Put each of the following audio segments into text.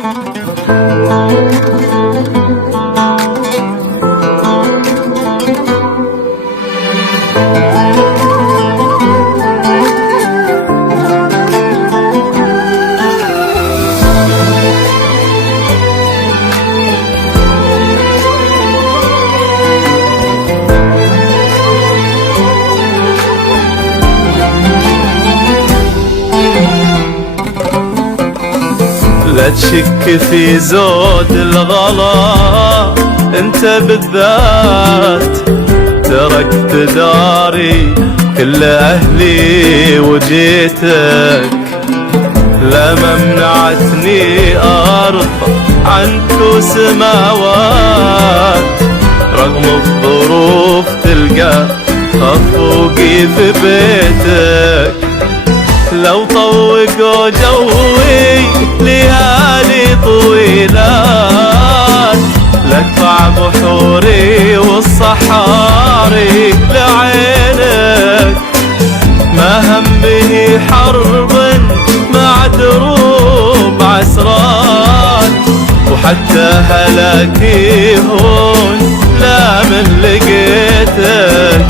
لا تشك في زود الغلا انت بالذات، تركت داري كل اهلي وجيتك، لا منعتني ارض عنك وسماوات، رغم الظروف تلقى اخوقي في بيتك. لو طوقوا جوي ليالي طويلات، لقطع بحوري والصحاري لعينك، ما همني حرب مع دروب عسرات، وحتى هلاكي هون لا من لقيتك.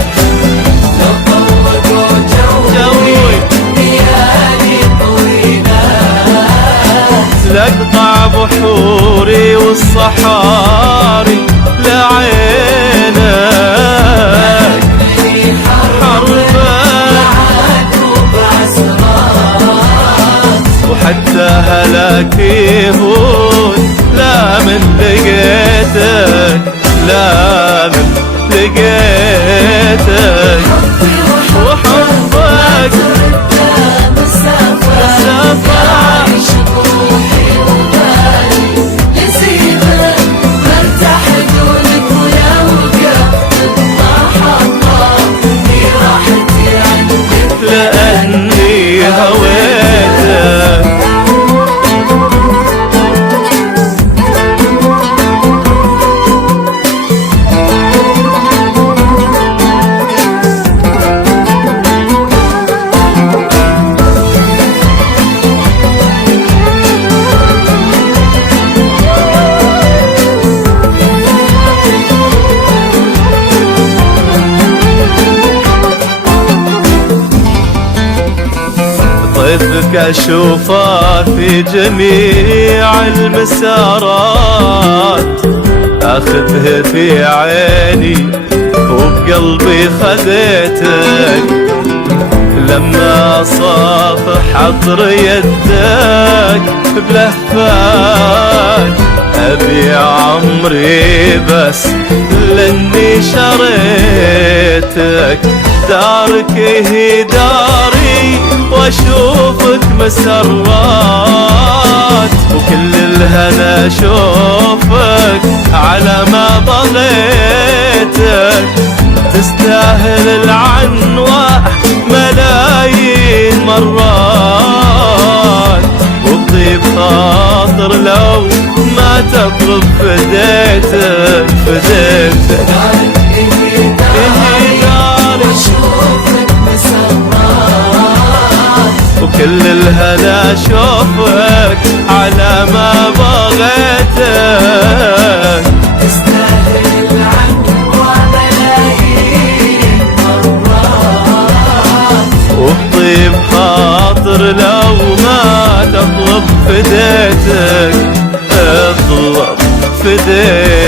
لقطع بحوري والصحاري لعينك، حربك وحتى هلاكي هون لا من لقيتك، لا من لقيتك. وحبك لأني هويتك. طيفك أشوفه في جميع المسارات، أخذه في عيني وبقلبي خذيتك، لما صافح عطر يدك بلهفات، أبيع عمري بس لأني شريتك. دارك هي داري واشوفك مسرات، وكل الهنا اشوفك على ما ضليتك، تستاهل العنوة ملايين مرات، وبطيب خاطر لو ما تطلب فديتك فديتك. وكل الهنا اشوفك على ما بغيتك، تستاهل العنوة ملايين مرات، وبطيب خاطر لو ما تطلب فديتك اطلب فديتك.